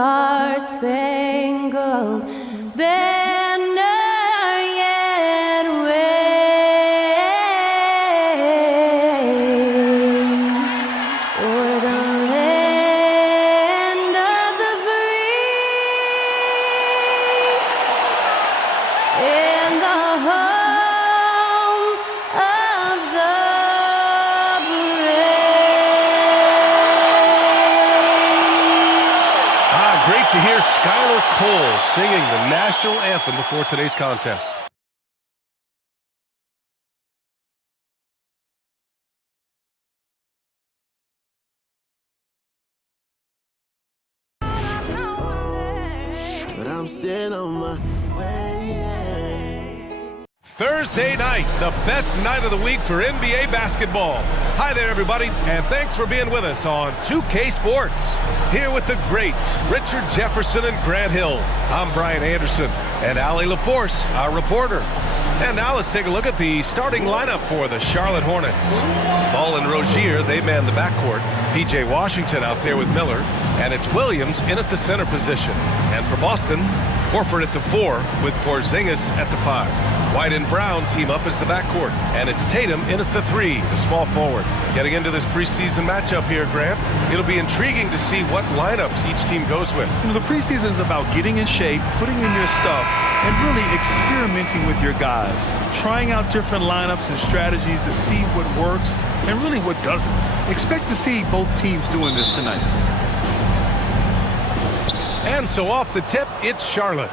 star-spangled banner yet wave o'er the land of the free and the home of the brave. Great to hear Skylar Cole singing the national anthem before today's contest. But I'm still on my way. Thursday night, the best night of the week for NBA basketball. Hi there, everybody, and thanks for being with us on 2K Sports. Here with the greats, Richard Jefferson and Grant Hill. I'm Brian Anderson, and Allie LaForce, our reporter. And now let's take a look at the starting lineup for the Charlotte Hornets. Ball and Rozier, they man the backcourt. P.J. Washington out there with Miller, and it's Williams in at the center position. And for Boston, Horford at the 4 with Porzingis at the 5. White and Brown team up as the backcourt, and it's Tatum in at the 3, the small forward. Getting into this preseason matchup here, Grant, it'll be intriguing to see what lineups each team goes with. You know, the preseason is about getting in shape, putting in your stuff, and really experimenting with your guys. Trying out different lineups and strategies to see what works and really what doesn't. Expect to see both teams doing this tonight. And so off the tip, it's Charlotte.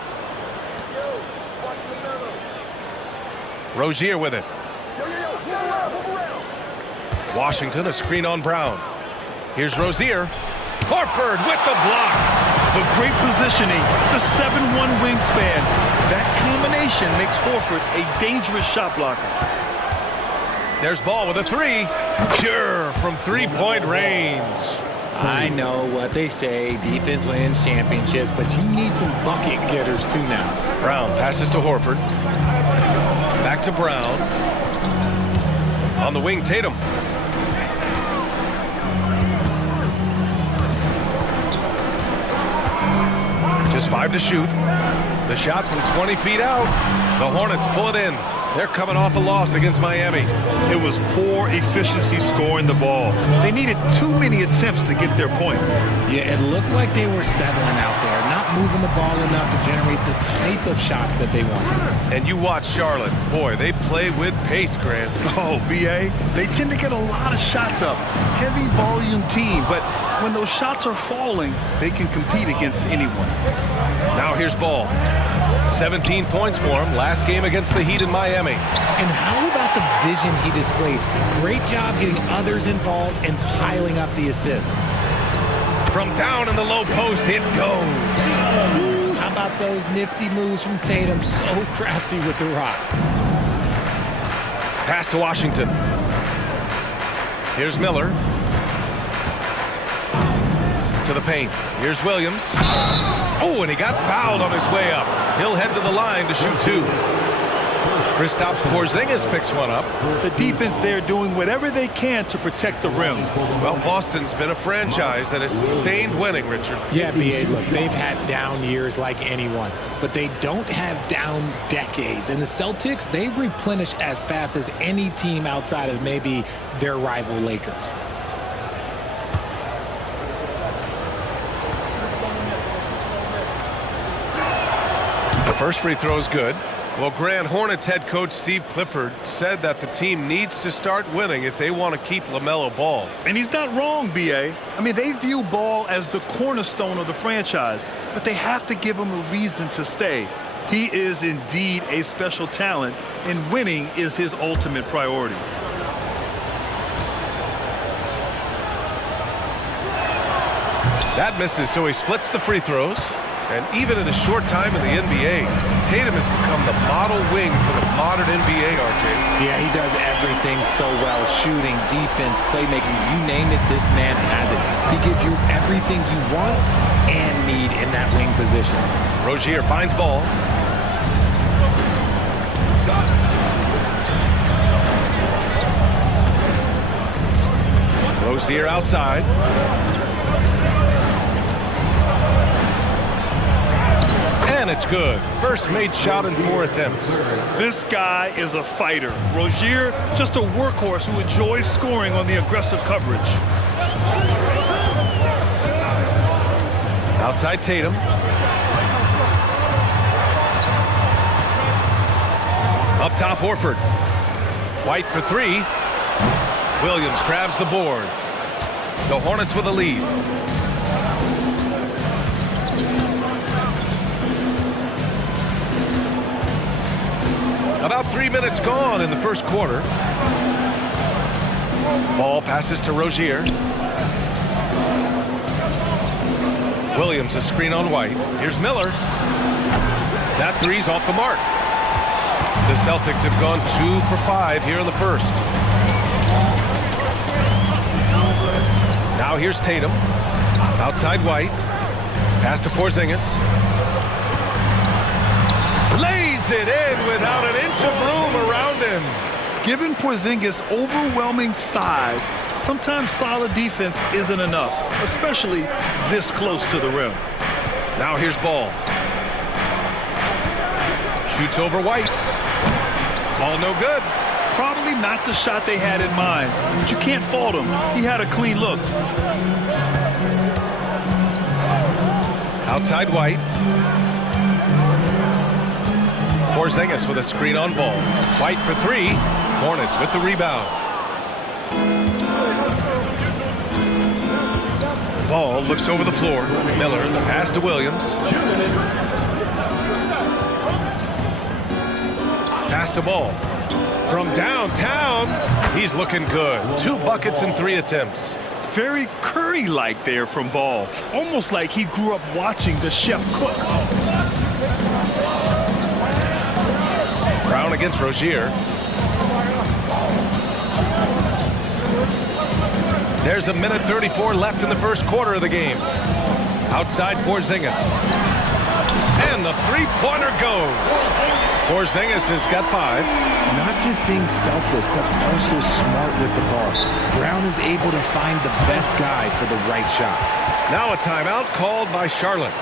Rozier with it. Washington, a screen on Brown. Here's Rozier. Horford with the block. The great positioning, the 7'1" wingspan. That combination makes Horford a dangerous shot blocker. There's Ball with a 3. Pure from three-point range. I know what they say, defense wins championships, but you need some bucket getters too now. Brown passes to Horford. Back to Brown. On the wing, Tatum. Just 5 to shoot. The shot from 20 feet out. The Hornets pull it in. They're coming off a loss against Miami. It was poor efficiency scoring the ball. They needed too many attempts to get their points. Yeah, it looked like they were settling out there, not moving the ball enough to generate the type of shots that they wanted. And you watch Charlotte. Boy, they play with pace, Grant. Oh, B.A., they tend to get a lot of shots up. Heavy volume team, but when those shots are falling, they can compete against anyone. Now here's Ball. 17 points for him last game against the Heat in Miami. And how about the vision he displayed? Great job getting others involved and piling up the assist. From down in the low post, it goes. How about those nifty moves from Tatum? So crafty with the rock. Pass to Washington. Here's Miller. To the paint. Here's Williams. Oh, and he got fouled on his way up. He'll head to the line to shoot 2. Kristaps Porzingis picks one up. The defense there doing whatever they can to protect the rim. Well, Boston's been a franchise that has sustained winning, Richard. Yeah, B.A., look, they've had down years like anyone, but they don't have down decades. And the Celtics, they replenish as fast as any team outside of maybe their rival Lakers. The first free throw is good. Well, Grand Hornets head coach Steve Clifford said that the team needs to start winning if they want to keep LaMelo Ball. And he's not wrong, B.A. I mean, they view Ball as the cornerstone of the franchise, but they have to give him a reason to stay. He is indeed a special talent, and winning is his ultimate priority. That misses, so he splits the free throws. And even in a short time in the NBA, Tatum has become the model wing for the modern NBA, RJ. Yeah, he does everything so well. Shooting, defense, playmaking, you name it, this man has it. He gives you everything you want and need in that wing position. Rozier finds Ball. Rozier outside. And it's good. First made shot in 4 attempts. This guy is a fighter. Rozier, just a workhorse who enjoys scoring on the aggressive coverage. Outside Tatum. Up top, Horford. White for 3. Williams grabs the board. The Hornets with a lead. About 3 minutes gone in the first quarter. Ball passes to Rozier. Williams a screen on White. Here's Miller. That three's off the mark. The Celtics have gone 2 for 5 here in the first. Now here's Tatum. Outside White. Pass to Porzingis. Lays it in without an inch of room around him. Given Porzingis' overwhelming size, sometimes solid defense isn't enough, especially this close to the rim. Now here's Ball. Shoots over White. Ball no good. Probably not the shot they had in mind, but you can't fault him. He had a clean look. Outside White. Porzingis with a screen on Ball. White for 3. Hornets with the rebound. Ball looks over the floor. Miller, the pass to Williams. Pass to Ball. From downtown, he's looking good. 2 buckets in 3 attempts. Very Curry-like there from Ball. Almost like he grew up watching the chef cook. Brown against Rozier. There's 1:34 left in the first quarter of the game. Outside Porzingis. And the three-pointer goes. Porzingis has got 5. Not just being selfless, but also smart with the ball. Brown is able to find the best guy for the right shot. Now a timeout called by Charlotte.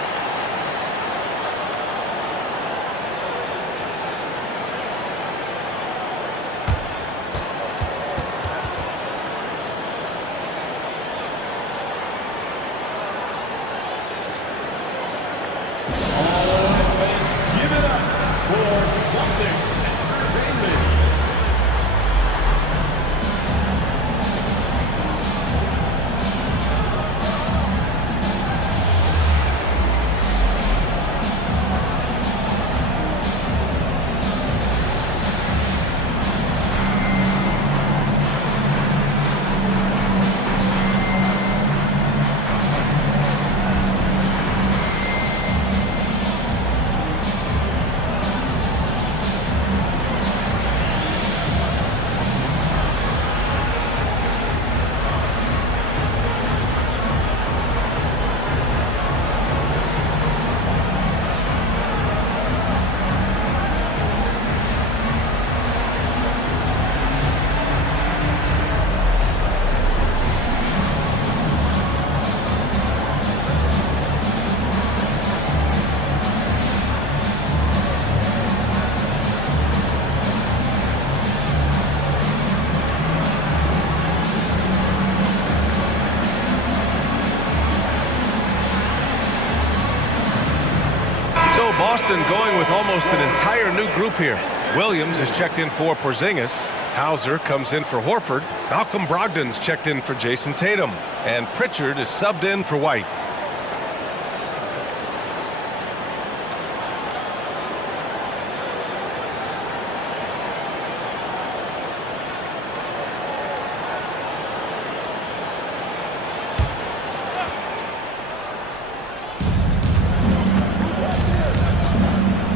So Boston going with almost an entire new group here. Williams is checked in for Porzingis. Hauser comes in for Horford. Malcolm Brogdon's checked in for Jason Tatum. And Pritchard is subbed in for White.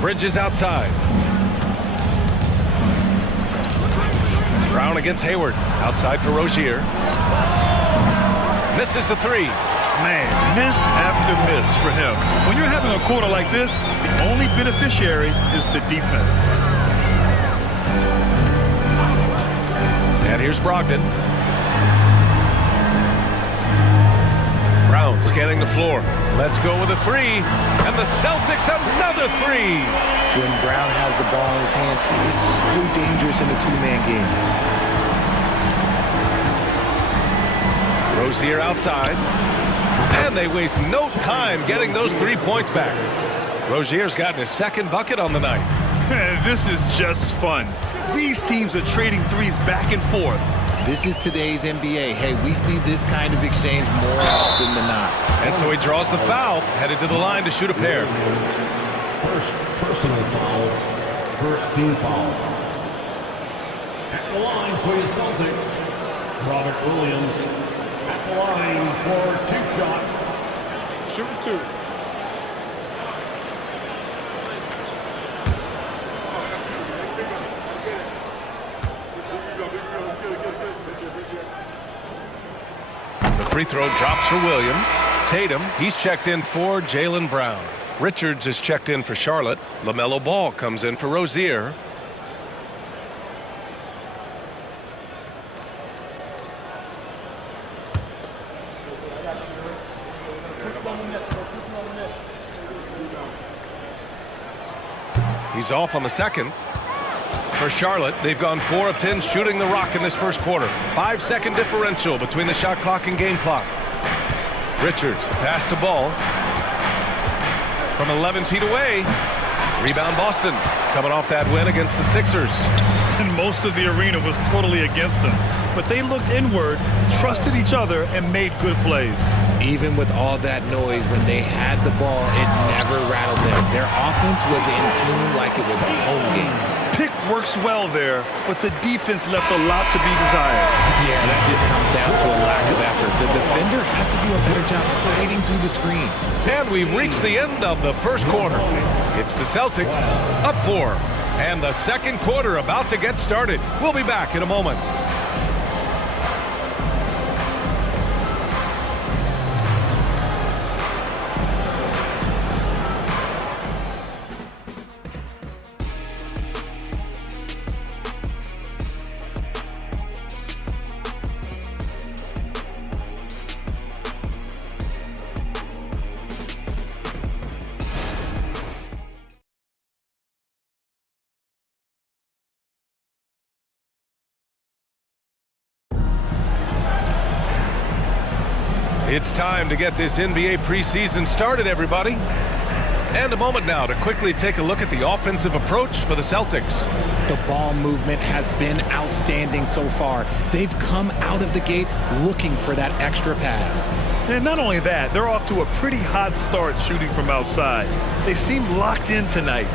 Bridges outside. Brown against Hayward. Outside for Rozier. Misses the 3. Man, miss after miss for him. When you're having a quarter like this, the only beneficiary is the defense. And here's Brogdon. Brown scanning the floor. Let's go with a three. And the Celtics another three. When Brown has the ball in his hands, he is so dangerous in a two-man game. Rozier outside. And they waste no time getting those 3 points back. Rozier's gotten his second bucket on the night. This is just fun. These teams are trading threes back and forth. This is today's NBA. Hey, we see this kind of exchange more often than not. And so he draws the foul, headed to the line to shoot a pair. First personal foul, first team foul. At the line for the Celtics, Robert Williams. At the line for 2 shots. Shoot 2. The free throw drops for Williams. Tatum, he's checked in for Jaylen Brown. Richards is checked in for Charlotte. LaMelo Ball comes in for Rozier. He's off on the second. For Charlotte, they've gone 4 of 10 shooting the rock in this first quarter. 5-second differential between the shot clock and game clock. Richards, the pass to Ball. From 11 feet away. Rebound Boston. Coming off that win against the Sixers. And most of the arena was totally against them. But they looked inward, trusted each other, and made good plays. Even with all that noise, when they had the ball, it never rattled them. Their offense was in tune like it was a home game. Pick works well there, but the defense left a lot to be desired. Yeah, that just comes down to a lack of effort. The defender has to do a better job fighting through the screen. And we've reached the end of the first quarter. It's the Celtics up 4. And the second quarter about to get started. We'll be back in a moment. It's time to get this NBA preseason started, everybody. And a moment now to quickly take a look at the offensive approach for the Celtics. The ball movement has been outstanding so far. They've come out of the gate looking for that extra pass. And not only that, they're off to a pretty hot start shooting from outside. They seem locked in tonight.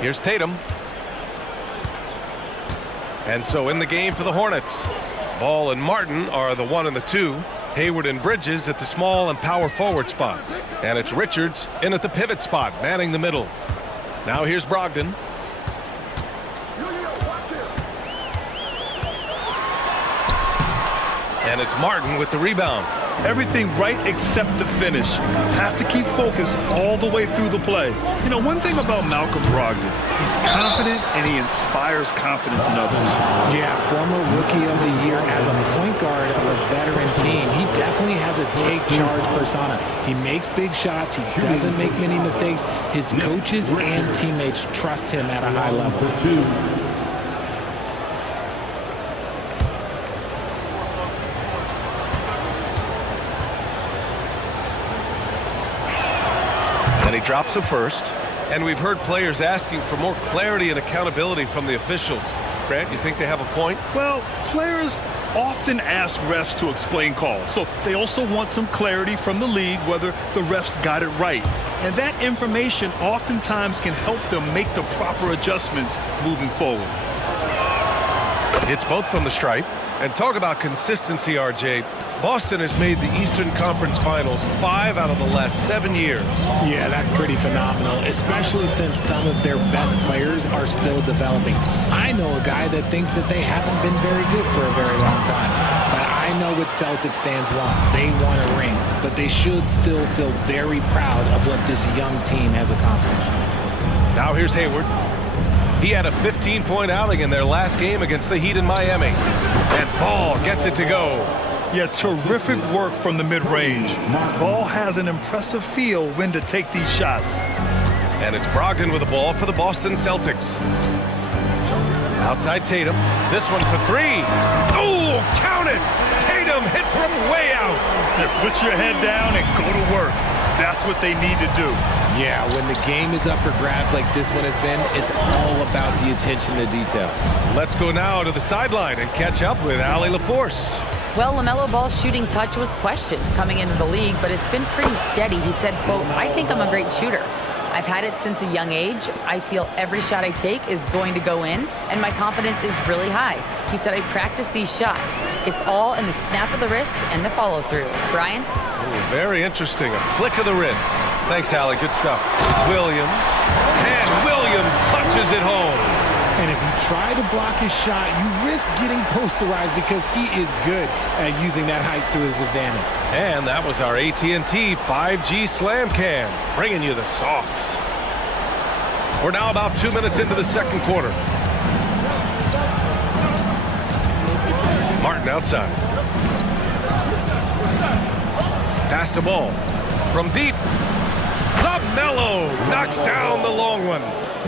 Here's Tatum. And so in the game for the Hornets. Ball and Martin are the 1 and the 2. Hayward and Bridges at the small and power forward spots. And it's Richards in at the pivot spot, manning the middle. Now here's Brogdon. And it's Martin with the rebound. Everything right except the finish. Have to keep focused all the way through the play. You know, one thing about Malcolm Brogdon, he's confident and he inspires confidence in others. Yeah, former Rookie of the Year as a point guard of a veteran team. He definitely has a take-charge persona. He makes big shots. He doesn't make many mistakes. His coaches and teammates trust him at a high level. And he drops it first. And we've heard players asking for more clarity and accountability from the officials. Grant, you think they have a point? Well, players often ask refs to explain calls. So they also want some clarity from the league whether the refs got it right. And that information oftentimes can help them make the proper adjustments moving forward. It's both from the stripe. And talk about consistency, RJ. Boston has made the Eastern Conference Finals 5 out of the last 7 years. Yeah, that's pretty phenomenal, especially since some of their best players are still developing. I know a guy that thinks that they haven't been very good for a very long time. But I know what Celtics fans want. They want a ring, but they should still feel very proud of what this young team has accomplished. Now here's Hayward. He had a 15-point outing in their last game against the Heat in Miami. And Ball gets it to go. Yeah, terrific work from the mid-range. Ball has an impressive feel when to take these shots. And it's Brogdon with the ball for the Boston Celtics. Outside Tatum. This one for three. Oh, count it! Tatum hits from way out. Yeah, put your head down and go to work. That's what they need to do. Yeah, when the game is up for grabs like this one has been, it's all about the attention to detail. Let's go now to the sideline and catch up with Allie LaForce. Well, LaMelo Ball's shooting touch was questioned coming into the league, but it's been pretty steady. He said, quote, "I think I'm a great shooter. I've had it since a young age. I feel every shot I take is going to go in, and my confidence is really high." He said, "I practice these shots. It's all in the snap of the wrist and the follow-through." Brian? Oh, very interesting. A flick of the wrist. Thanks, Allie. Good stuff. Williams. And Williams punches it home. And if you try to block his shot, you risk getting posterized because he is good at using that height to his advantage. And that was our AT&T 5G Slam Cam, bringing you the sauce. We're now about 2 minutes into the second quarter. Martin outside. Pass the ball from deep. LaMelo knocks down the long one.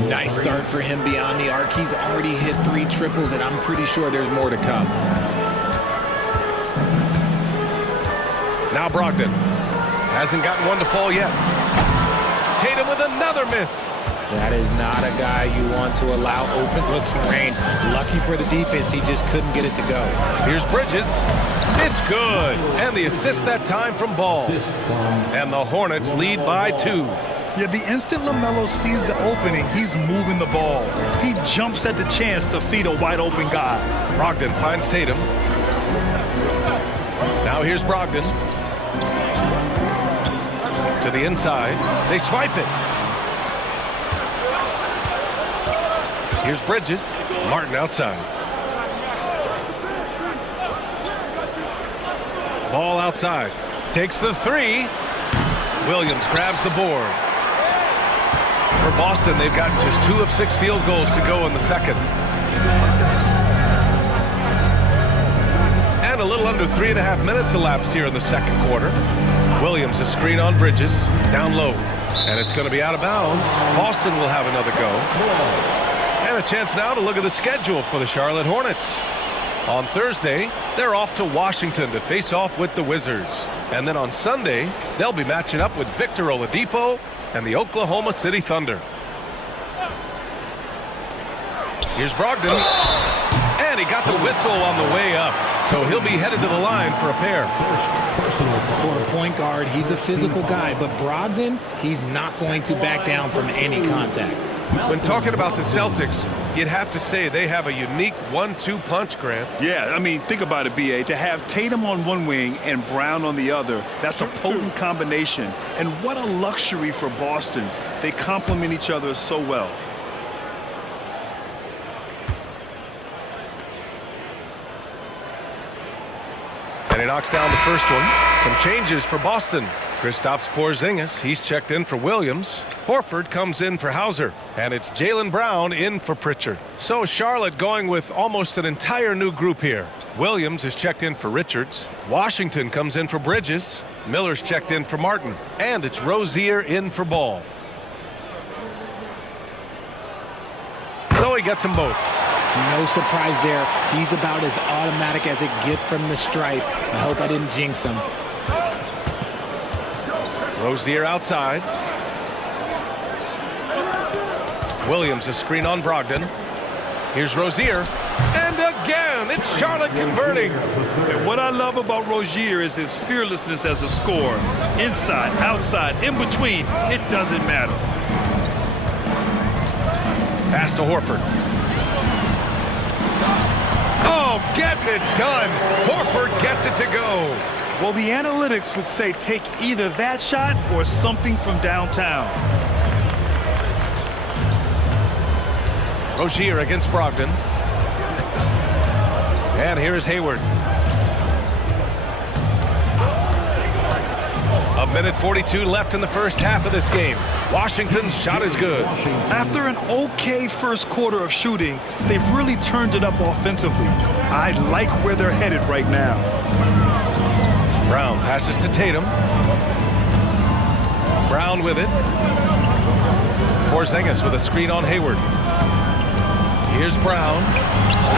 Nice start for him beyond the arc. He's already hit 3 triples, and I'm pretty sure there's more to come. Now Brogdon. Hasn't gotten one to fall yet. Tatum with another miss. That is not a guy you want to allow open looks for rain. Lucky for the defense, he just couldn't get it to go. Here's Bridges. It's good. And the assist that time from Ball. And the Hornets lead by 2. Yeah, the instant LaMelo sees the opening, he's moving the ball. He jumps at the chance to feed a wide-open guy. Brogdon finds Tatum. Now here's Brogdon. To the inside. They swipe it. Here's Bridges. Martin outside. Ball outside. Takes the 3. Williams grabs the board. For Boston, they've gotten just 2 of 6 field goals to go in the second. And a little under 3.5 minutes elapsed here in the second quarter. Williams a screen on Bridges, down low. And it's going to be out of bounds. Boston will have another go. And a chance now to look at the schedule for the Charlotte Hornets. On Thursday, they're off to Washington to face off with the Wizards. And then on Sunday, they'll be matching up with Victor Oladipo and the Oklahoma City Thunder. Here's Brogdon. And he got the whistle on the way up. So he'll be headed to the line for a pair. For a point guard, he's a physical guy, but Brogdon, he's not going to back down from any contact. When talking about the Celtics, you'd have to say they have a unique 1-2 punch, Grant. Yeah, I mean, think about it, B.A. To have Tatum on one wing and Brown on the other, that's a potent combination. And what a luxury for Boston. They complement each other so well. And he knocks down the first one. Some changes for Boston. Kristaps Porzingis, he's checked in for Williams. Horford comes in for Hauser. And it's Jaylen Brown in for Pritchard. So Charlotte going with almost an entire new group here. Williams is checked in for Richards. Washington comes in for Bridges. Miller's checked in for Martin. And it's Rozier in for Ball. So he gets them both. No surprise there. He's about as automatic as it gets from the stripe. I hope I didn't jinx him. Rozier outside. Williams a screen on Brogdon. Here's Rozier. And again, it's Charlotte converting. And what I love about Rozier is his fearlessness as a scorer. Inside, outside, in between, it doesn't matter. Pass to Horford. Oh, getting it done. Horford gets it to go. Well, the analytics would say take either that shot or something from downtown. Rozier against Brogdon. And here is Hayward. A minute 42 left in the first half of this game. Washington's shot is good. After an okay first quarter of shooting, they've really turned it up offensively. I like where they're headed right now. Brown passes to Tatum. Brown with it. Porzingis with a screen on Hayward. Here's Brown.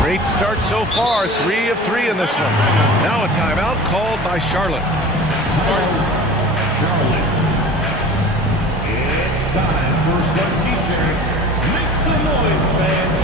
Great start so far. 3 of 3 in this one. Now a timeout called by Charlotte. Charlotte. It's time for some t-shirts. Make some noise, fans.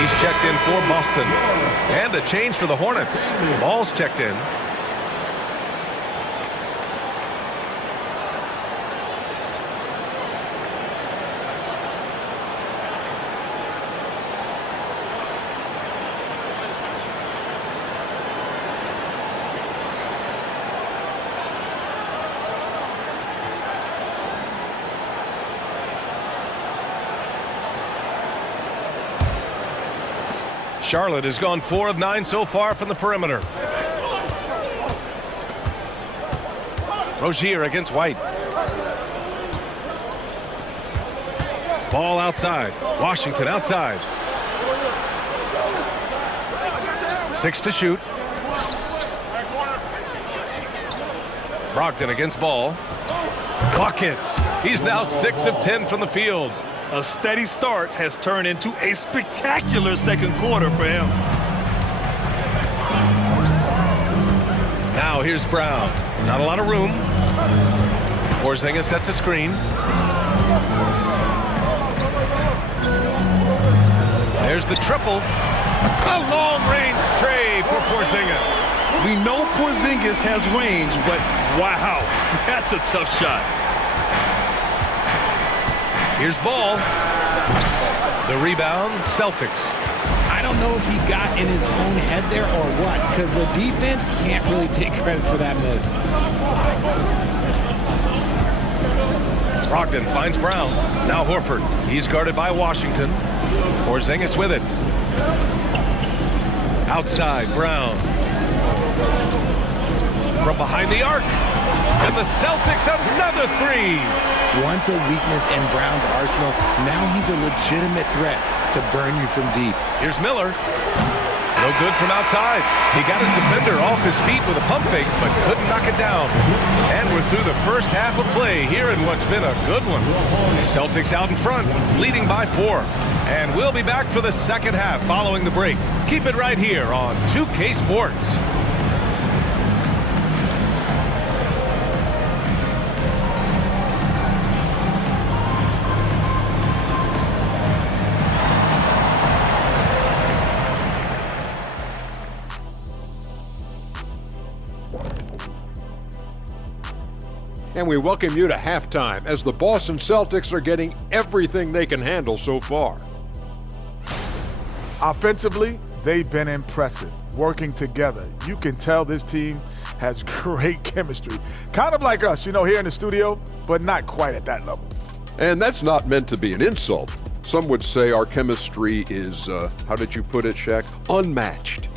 He's checked in for Boston. And a change for the Hornets. Ball's checked in. Charlotte has gone 4 of 9 so far from the perimeter. Rozier against White. Ball outside. Washington outside. 6 to shoot. Brogdon against Ball. Buckets. He's now 6 of 10 from the field. A steady start has turned into a spectacular second quarter for him. Now here's Brown. Not a lot of room. Porzingis sets a screen. There's the triple. A long-range tray for Porzingis. We know Porzingis has range, but wow, that's a tough shot. Here's Ball. The rebound, Celtics. I don't know if he got in his own head there or what, because the defense can't really take credit for that miss. Brogdon finds Brown. Now Horford. He's guarded by Washington. Porzingis with it. Outside, Brown. From behind the arc. And the Celtics another 3. Once a weakness in Brown's arsenal, now he's a legitimate threat to burn you from deep. Here's Miller. No good from outside. He got his defender off his feet with a pump fake, but couldn't knock it down. And we're through the first half of play here in what's been a good one. Celtics out in front, leading by 4. And we'll be back for the second half following the break. Keep it right here on 2K Sports. And we welcome you to halftime as the Boston Celtics are getting everything they can handle so far. Offensively, they've been impressive, working together. You can tell this team has great chemistry. Kind of like us, here in the studio, but not quite at that level. And that's not meant to be an insult. Some would say our chemistry is, how did you put it, Shaq? Unmatched.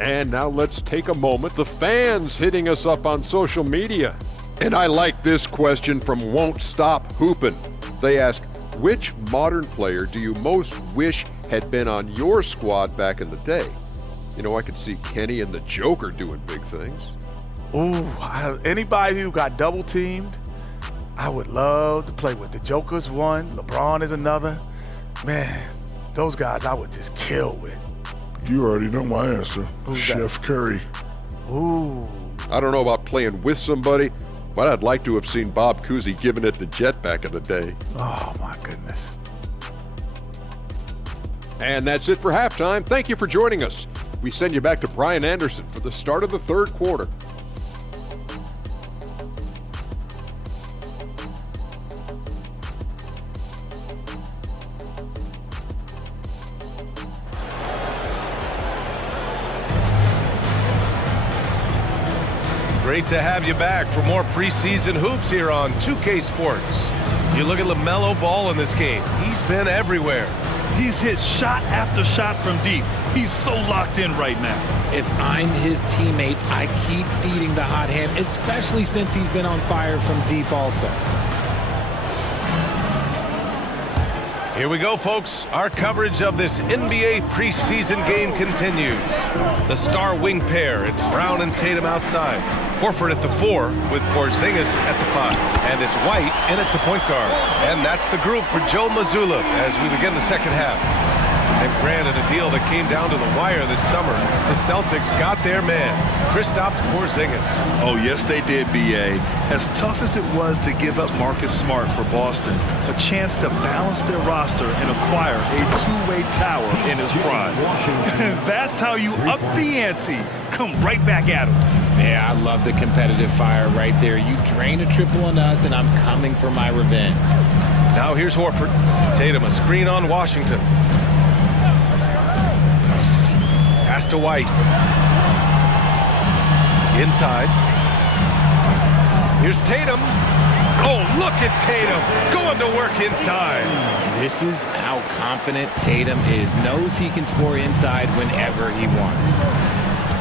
And now let's take a moment. The fans hitting us up on social media. And I like this question from Won't Stop Hoopin'. They ask, which modern player do you most wish had been on your squad back in the day? You know, I could see Kenny and the Joker doing big things. Ooh, anybody who got double teamed, I would love to play with. The Joker's one, LeBron is another. Man, those guys I would just kill with. You already know my answer. Who's Chef Curry. Ooh. I don't know about playing with somebody, but I'd like to have seen Bob Cousy giving it the jet back in the day. Oh, my goodness. And that's it for halftime. Thank you for joining us. We send you back to Brian Anderson for the start of the third quarter. Great to have you back for more preseason hoops here on 2K Sports. You look at LaMelo Ball in this game. He's been everywhere. He's hit shot after shot from deep. He's so locked in right now. If I'm his teammate, I keep feeding the hot hand, especially since he's been on fire from deep also. Here we go, folks. Our coverage of this NBA preseason game continues. The star wing pair, it's Brown and Tatum outside. Horford at the 4 with Porzingis at the 5. And it's White in at the point guard. And that's the group for Joe Mazzulla as we begin the second half. And granted, a deal that came down to the wire this summer. The Celtics got their man, Kristaps Porzingis. Oh, yes, they did, B.A. As tough as it was to give up Marcus Smart for Boston, a chance to balance their roster and acquire a two-way tower in his prime. That's how you up the ante. Come right back at him. Yeah, I love the competitive fire right there. You drain a triple on us, and I'm coming for my revenge. Now here's Horford. Tatum, a screen on Washington. Pass to White. Inside. Here's Tatum. Oh, look at Tatum going to work inside. This is how confident Tatum is. Knows he can score inside whenever he wants.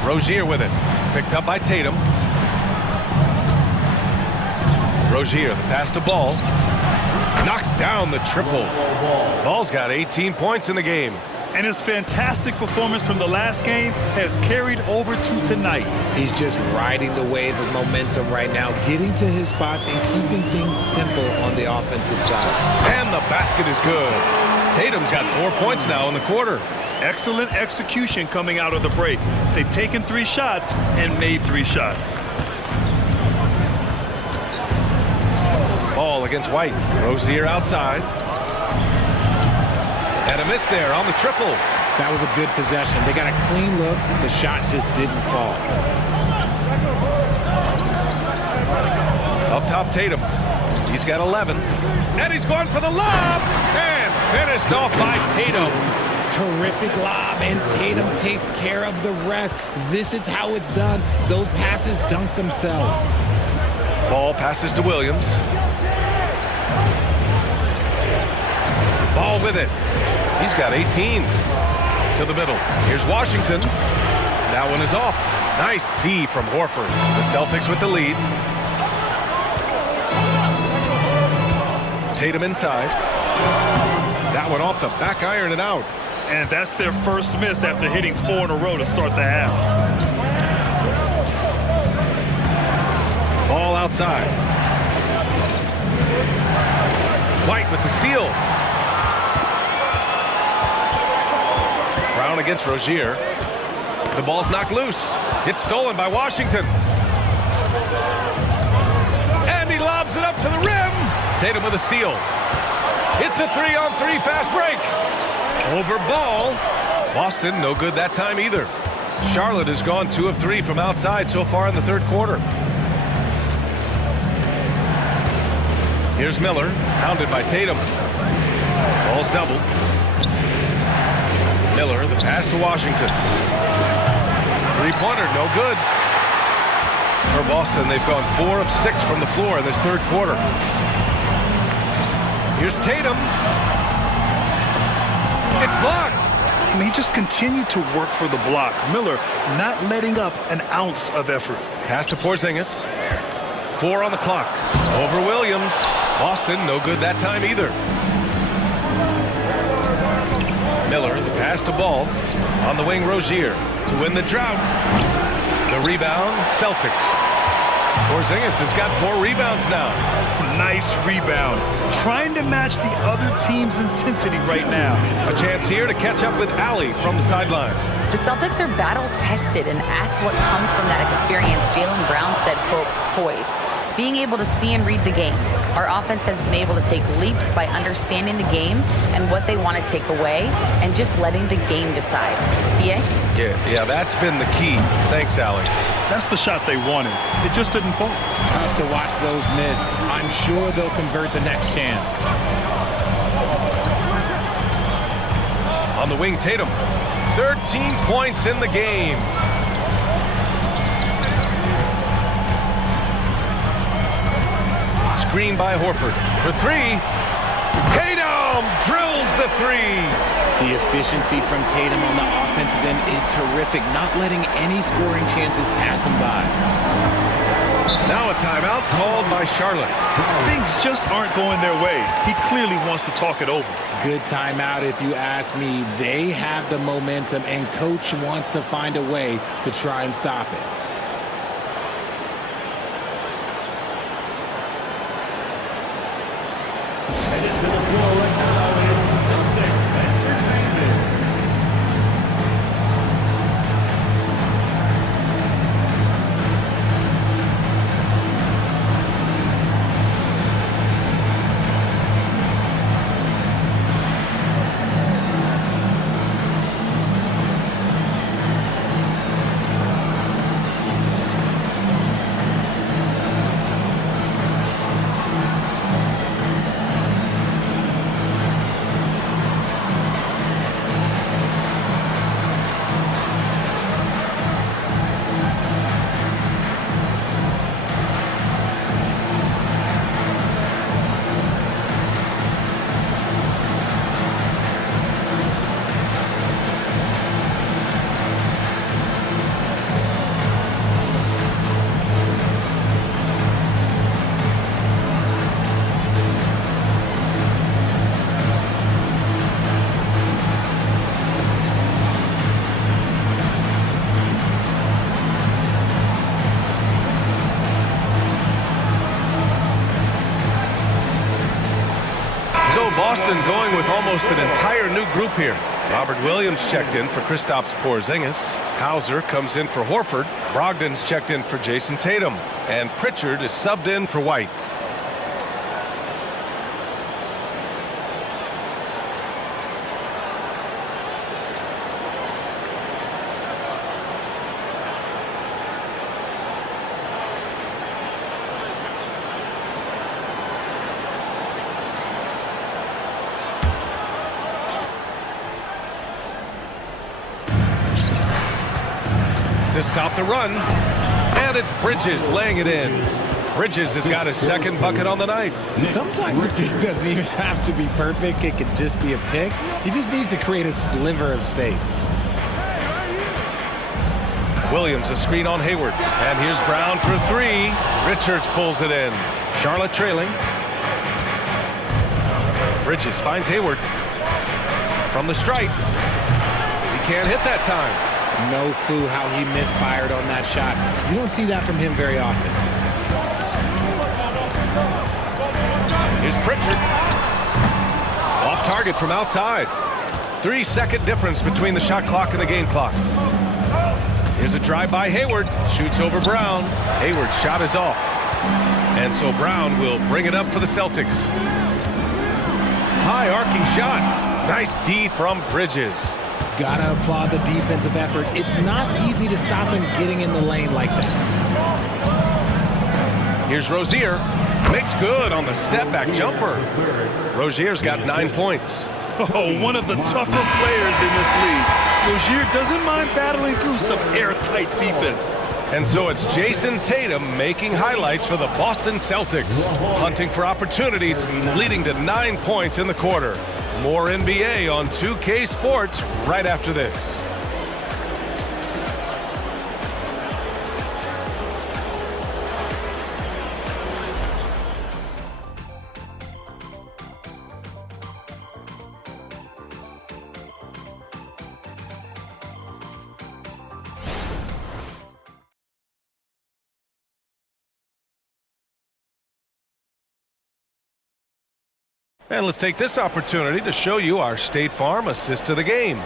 Rozier with it. Picked up by Tatum. Rozier, the pass to Ball. Knocks down the triple. Ball's got 18 points in the game. And his fantastic performance from the last game has carried over to tonight. He's just riding the wave of momentum right now, getting to his spots and keeping things simple on the offensive side. And the basket is good. Tatum's got 4 points now in the quarter. Excellent execution coming out of the break. They've taken 3 shots and made 3 shots. Ball against White. Rozier outside. And a miss there on the triple. That was a good possession. They got a clean look. The shot just didn't fall. Up top, Tatum. He's got 11. And he's going for the lob. And finished off by Tatum. Terrific lob, and Tatum takes care of the rest. This is how it's done. Those passes dunk themselves. Ball passes to Williams. Ball with it. He's got 18. To the middle. Here's Washington. That one is off. Nice D from Horford. The Celtics with the lead. Tatum inside. That one off the back iron and out. And that's their first miss after hitting 4 in a row to start the half. Ball outside. White with the steal. Brown against Rozier. The ball's knocked loose. It's stolen by Washington. And he lobs it up to the rim. Tatum with a steal. It's a 3-on-3 fast break. Over Ball. Boston, no good that time either. Charlotte has gone 2 of 3 from outside so far in the third quarter. Here's Miller, hounded by Tatum. Ball's doubled. Miller, the pass to Washington. Three-pointer, no good. For Boston, they've gone 4 of 6 from the floor in this third quarter. Here's Tatum. It's blocked. I mean, he just continued to work for the block. Miller not letting up an ounce of effort. Pass to Porzingis. 4 on the clock. Over Williams. Boston, no good that time either. Miller, the pass to Ball. On the wing, Rozier. to win the drought. The rebound, Celtics. Porzingis has got 4 rebounds now. Nice rebound. Trying to match the other team's intensity right now. A chance here to catch up with Allie from the sideline. The Celtics are battle-tested and asked what comes from that experience. Jaylen Brown said, quote, poise. Being able to see and read the game. Our offense has been able to take leaps by understanding the game and what they want to take away and just letting the game decide. B.A.? Yeah, that's been the key. Thanks, Allie. That's the shot they wanted. It just didn't fall. Tough to watch those miss. I'm sure they'll convert the next chance. On the wing, Tatum. 13 points in the game. Screen by Horford for 3. Tatum drills the 3. The efficiency from Tatum on the offensive end is terrific, not letting any scoring chances pass him by. Now a timeout called by Charlotte. Things just aren't going their way. He clearly wants to talk it over. Good timeout if you ask me. They have the momentum, and coach wants to find a way to try and stop it. Headed to the floor right now is Celtics Entertainment. So Boston going with almost an entire new group here. Robert Williams checked in for Kristaps Porzingis. Hauser comes in for Horford. Brogdon's checked in for Jason Tatum. And Pritchard is subbed in for White. To stop the run, and it's Bridges laying it in. Bridges has got his second bucket on the night. Sometimes a pick doesn't even have to be perfect. It could just be a pick. He just needs to create a sliver of space. Williams a screen on Hayward, and here's Brown for 3. Richards pulls it in. Charlotte trailing. Bridges finds Hayward from the stripe. He can't hit that time. No clue how he misfired on that shot. You don't see that from him very often. Here's Pritchard. Off target from outside. 3-second difference between the shot clock and the game clock. Here's a drive by Hayward. Shoots over Brown. Hayward's shot is off. And so Brown will bring it up for the Celtics. High arcing shot. Nice D from Bridges. Gotta applaud the defensive effort. It's not easy to stop him getting in the lane like that. Here's Rozier. Makes good on the step-back jumper. Rozier's got 9 points. Oh, one of the tougher players in this league. Rozier doesn't mind battling through some airtight defense. And so it's Jason Tatum making highlights for the Boston Celtics. Hunting for opportunities, leading to 9 points in the quarter. More NBA on 2K Sports right after this. And let's take this opportunity to show you our State Farm assist of the game.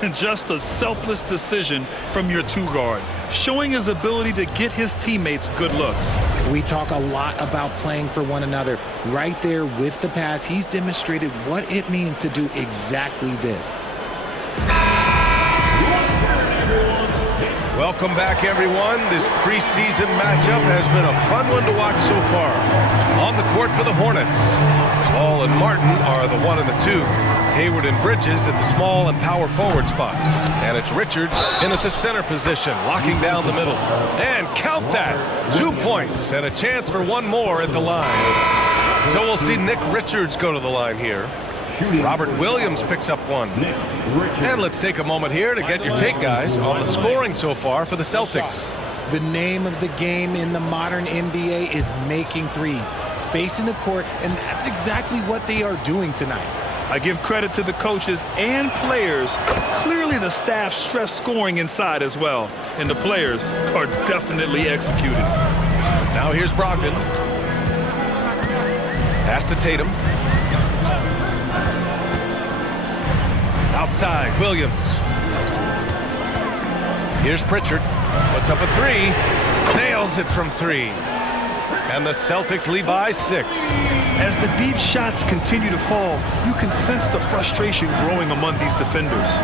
And just a selfless decision from your two-guard, showing his ability to get his teammates good looks. We talk a lot about playing for one another. Right there with the pass, he's demonstrated what it means to do exactly this. Welcome back, everyone. This preseason matchup has been a fun one to watch so far. On the court for the Hornets, Ball and Martin are the 1 and the 2. Hayward and Bridges at the small and power forward spots. And it's Richards in at the center position, locking down the middle. And count that, 2 points and a chance for one more at the line. So we'll see Nick Richards go to the line here. Robert Williams picks up one. And let's take a moment here to get your take, guys, on the scoring so far for the Celtics. The name of the game in the modern NBA is making threes, spacing the court, and that's exactly what they are doing tonight. I give credit to the coaches and players. Clearly the staff stressed scoring inside as well, and the players are definitely executing. Now here's Brogdon. Pass to Tatum. Outside, Williams. Here's Pritchard. Puts up a 3. Nails it from 3. And the Celtics lead by 6. As the deep shots continue to fall, you can sense the frustration growing among these defenders.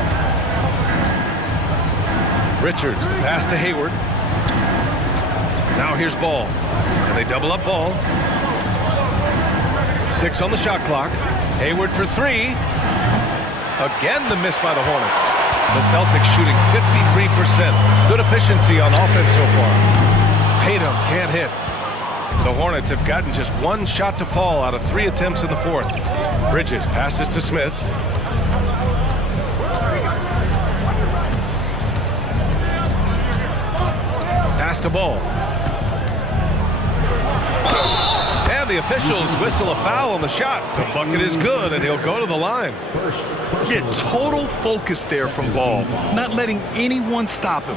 Richards, the pass to Hayward. Now here's Ball. And they double up Ball. 6 on the shot clock. Hayward for 3. Again, the miss by the Hornets. The Celtics shooting 53%. Good efficiency on offense so far. Tatum can't hit. The Hornets have gotten just 1 shot to fall out of 3 attempts in the 4th. Bridges passes to Smith. Pass to Ball. And the officials whistle a foul on the shot. The bucket is good, and he'll go to the line. Get total focus there from Ball, not letting anyone stop him.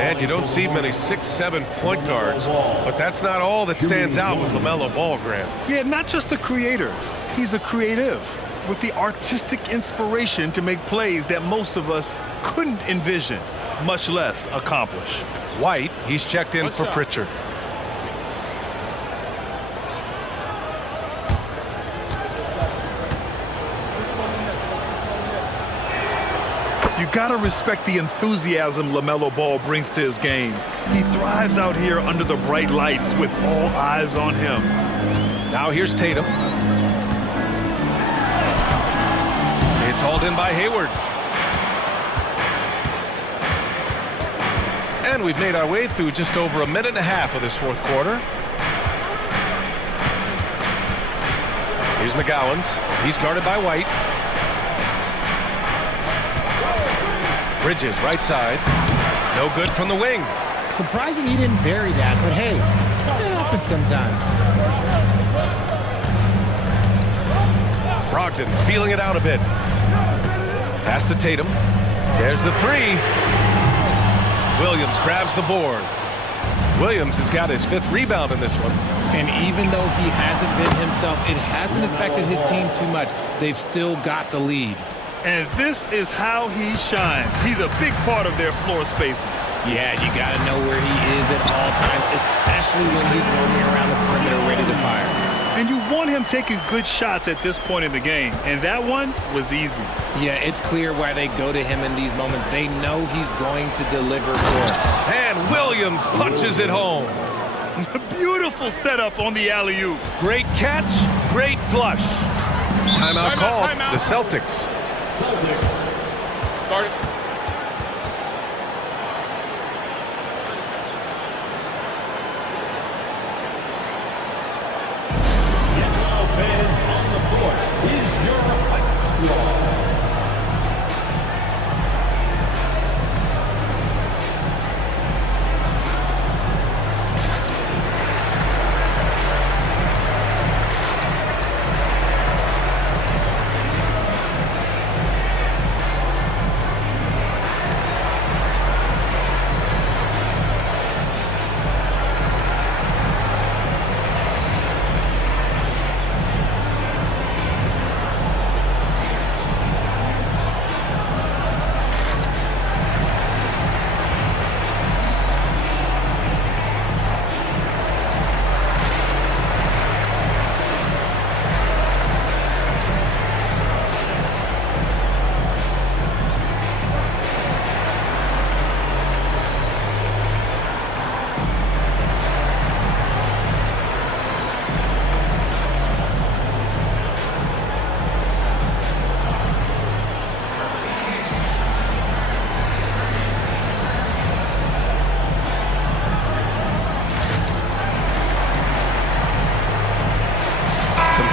And you don't see many 6'7" point guards, but that's not all that stands out with LaMelo Ball, Grant. Yeah, not just a creator. He's a creative with the artistic inspiration to make plays that most of us couldn't envision, much less accomplish. White, he's checked in for Pritchard. You gotta respect the enthusiasm LaMelo Ball brings to his game. He thrives out here under the bright lights with all eyes on him. Now here's Tatum. It's hauled in by Hayward. And we've made our way through just over a minute and a half of this 4th quarter. Here's McGowan's. He's guarded by White. Bridges, right side. No good from the wing. Surprising he didn't bury that, but hey, it happens sometimes. Brogdon feeling it out a bit. Pass to Tatum. There's the 3. Williams grabs the board. Williams has got his 5th rebound in this one. And even though he hasn't been himself, it hasn't affected his team too much. They've still got the lead. And this is how he shines. He's a big part of their floor spacing. Yeah, you got to know where he is at all times, especially when he's roaming around the perimeter ready to fire. And you want him taking good shots at this point in the game, and that one was easy. Yeah, it's clear why they go to him in these moments. They know he's going to deliver for them. And Williams punches it home. Beautiful setup on the alley-oop. Great catch, great flush. Timeout called. The Celtics. Start it. Now fans on the court is your fight squad.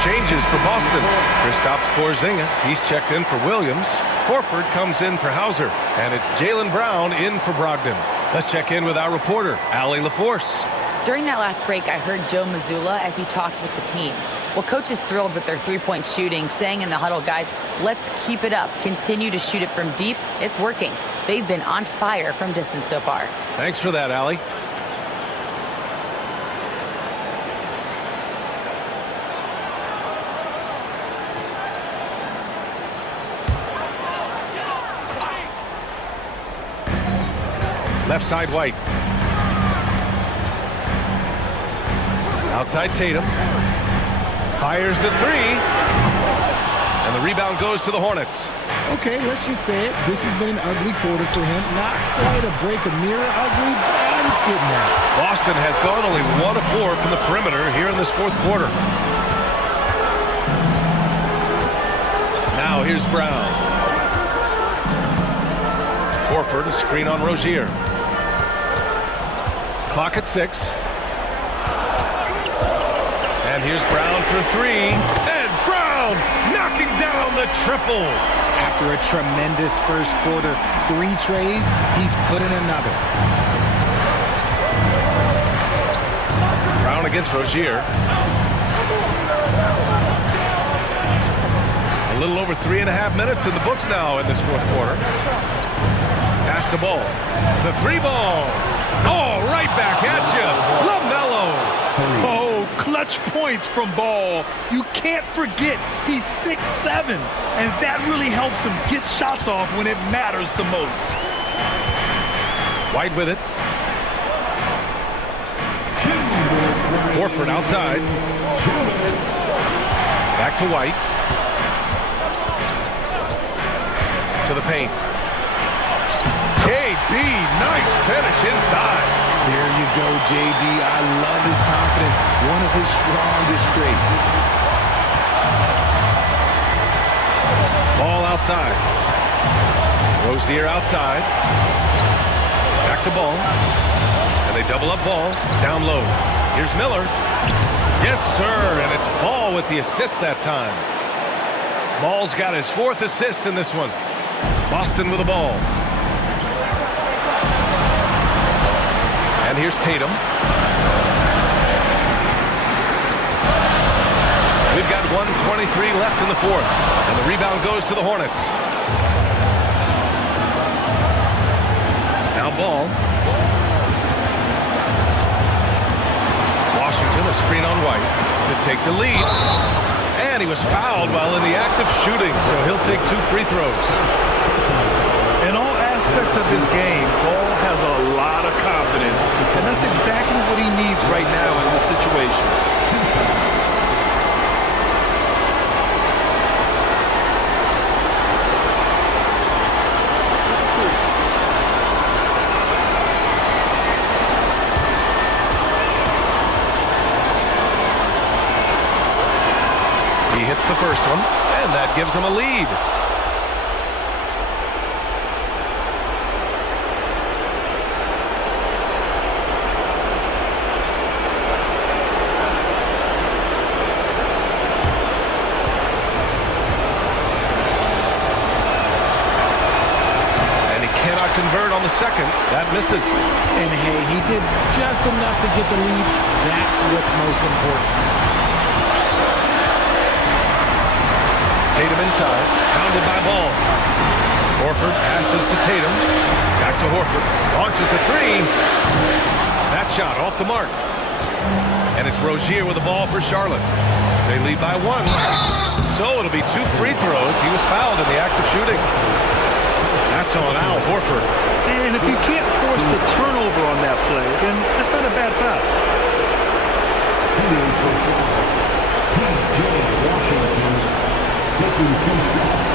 Changes for Boston. Kristaps Porzingis, he's checked in for Williams. Horford comes in for Hauser. And it's Jaylen Brown in for Brogdon. Let's check in with our reporter, Allie LaForce. During that last break, I heard Joe Mazzulla as he talked with the team. Well, coach is thrilled with their three-point shooting, saying in the huddle, guys, let's keep it up. Continue to shoot it from deep. It's working. They've been on fire from distance so far. Thanks for that, Allie. Left side, White. Outside, Tatum. Fires the three. And the rebound goes to the Hornets. Okay, let's just say it. This has been an ugly quarter for him. Not quite a break of mirror ugly, but it's getting there. Boston has gone only 1 of 4 from the perimeter here in this fourth quarter. Now here's Brown. Horford, a screen on Rozier. Clock at 6. And here's Brown for 3. And Brown knocking down the triple. After a tremendous first quarter, 3 trays, he's put in another. Brown against Rozier. A little over 3.5 minutes in the books now in this fourth quarter. Pass the ball. The 3 ball. Oh, right back at you. LaMelo. Oh, clutch points from Ball. You can't forget he's 6'7", and that really helps him get shots off when it matters the most. White with it. Horford outside. Back to White. To the paint. KB, nice finish inside. There you go, JB. I love his confidence. One of his strongest traits. Ball outside. Rozier outside. Back to Ball. And they double up Ball. Down low. Here's Miller. Yes, sir. And it's Ball with the assist that time. Ball's got his 4th assist in this one. Boston with the ball. And here's Tatum. We've got 1:23 left in the fourth. And the rebound goes to the Hornets. Now Ball. Washington, a screen on White to take the lead. And he was fouled while in the act of shooting, so he'll take 2 free throws. In all aspects of his game, Ball has a lot of confidence, and that's exactly what he needs right now in this situation. He hits the first one, and that gives him a lead. Convert on the second. That misses. And hey, he did just enough to get the lead. That's what's most important. Tatum inside. Pounded by Ball. Horford passes to Tatum. Back to Horford. Launches a 3. That shot off the mark. And it's Rozier with the ball for Charlotte. They lead by 1. So it'll be 2 free throws. He was fouled in the act of shooting. That's on Al Horford. And if you can't force the turnover on that play, then that's not a bad foul. Washington taking 2 shots.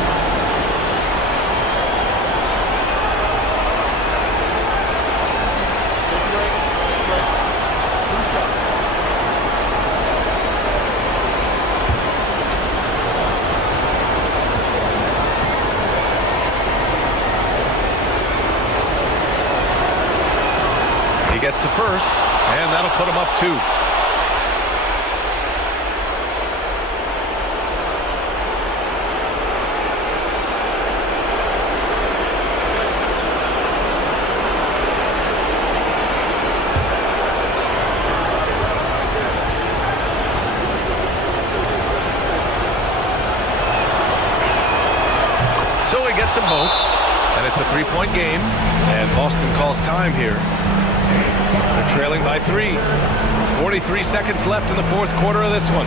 He gets the first, and that'll put him up 2. both. And it's a 3-point game. And Boston calls time here. They're trailing by 3. 43 seconds left in the fourth quarter of this one.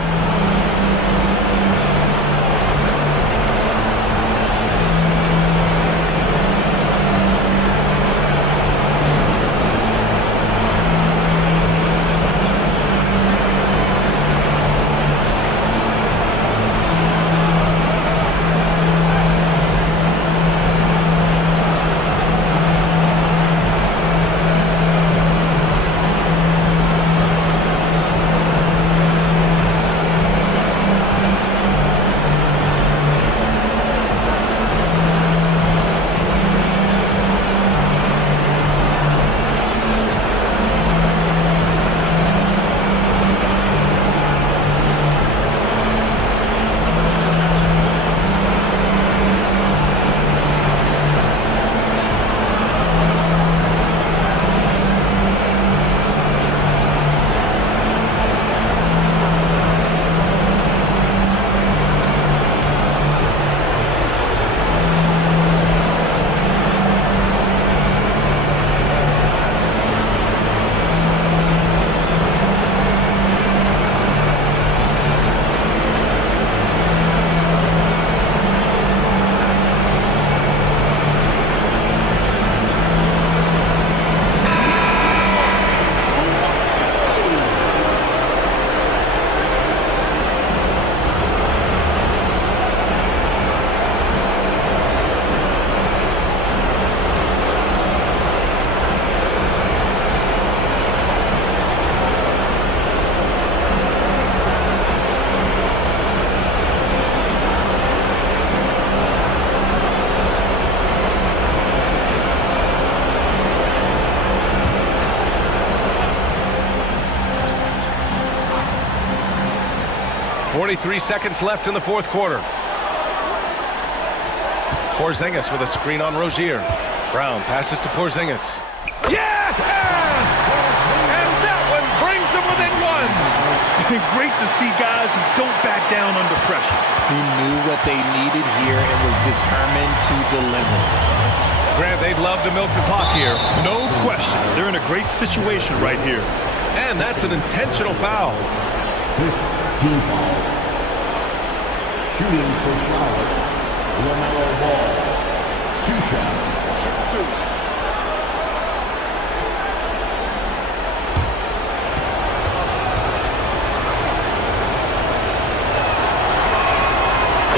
Three seconds left in the fourth quarter. Porzingis with a screen on Rozier. Brown passes to Porzingis. Yes! And that one brings them within 1. Great to see guys who don't back down under pressure. He knew what they needed here and was determined to deliver. Grant, they'd love to milk the clock here. No question. They're in a great situation right here. And that's an intentional foul. 15 foul. Shooting for Charlotte, LaMelo Ball. 2 shots. Shoot 2.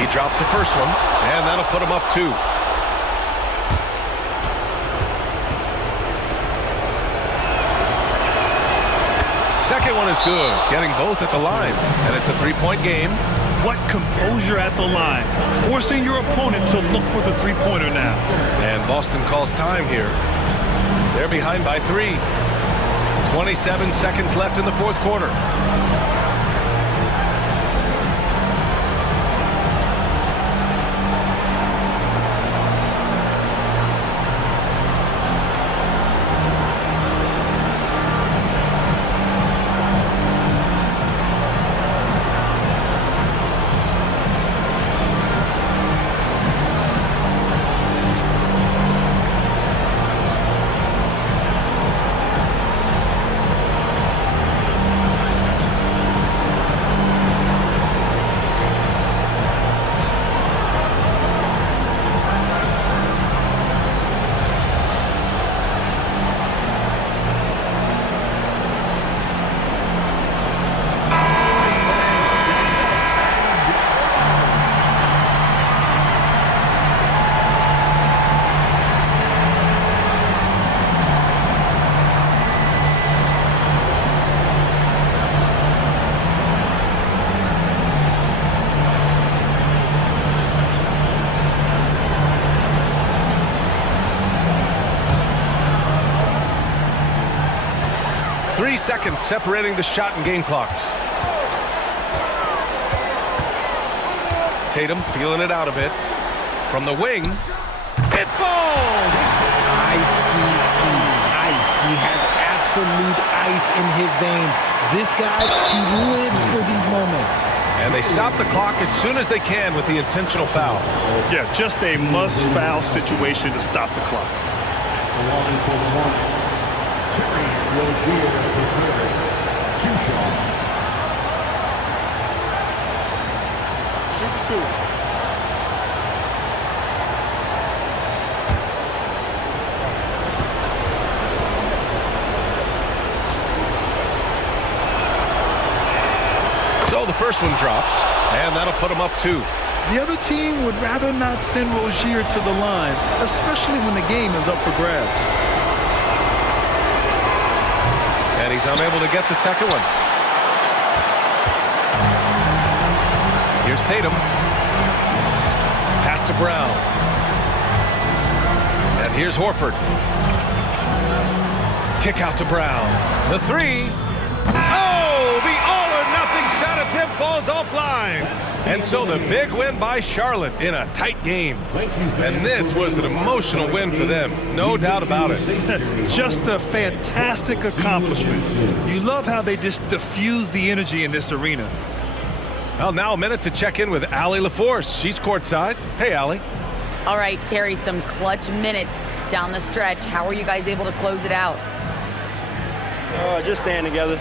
He drops the first one, and that'll put him up 2. Second one is good, getting both at the line, and it's a 3-point game. What composure at the line, forcing your opponent to look for the 3-pointer now. And Boston calls time here. They're behind by 3. 27 seconds left in the fourth quarter. Seconds separating the shot and game clocks. Tatum feeling it out a bit. From the wing, it falls! ICE. He has absolute ice in his veins. This guy, he lives for these moments. And they stop the clock as soon as they can with the intentional foul. Yeah, just a must-foul situation to stop the clock. The line for the Hornets. Terry Rozier prepared. 2 shots. Shoot 2. So the first one drops, and that'll put them up 2. The other team would rather not send Rozier to the line, especially when the game is up for grabs. And he's unable to get the second one. Here's Tatum. Pass to Brown. And here's Horford. Kick out to Brown. The 3. Oh, the all-or-nothing shot attempt falls offline. And so the big win by Charlotte in a tight game. And this was an emotional win for them, no doubt about it. Just a fantastic accomplishment. You love how they just diffuse the energy in this arena. Well, now a minute to check in with Allie LaForce. She's courtside. Hey, Allie. All right, Terry, some clutch minutes down the stretch. How are you guys able to close it out? Just staying together.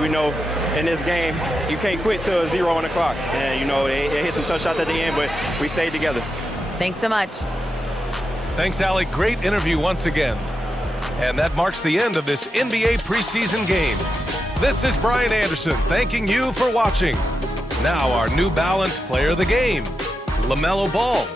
We know in this game, you can't quit till 0 on the clock. And, you know, it hit some tough shots at the end, but we stayed together. Thanks so much. Thanks, Allie. Great interview once again. And that marks the end of this NBA preseason game. This is Brian Anderson thanking you for watching. Now our New Balance player of the game, LaMelo Ball.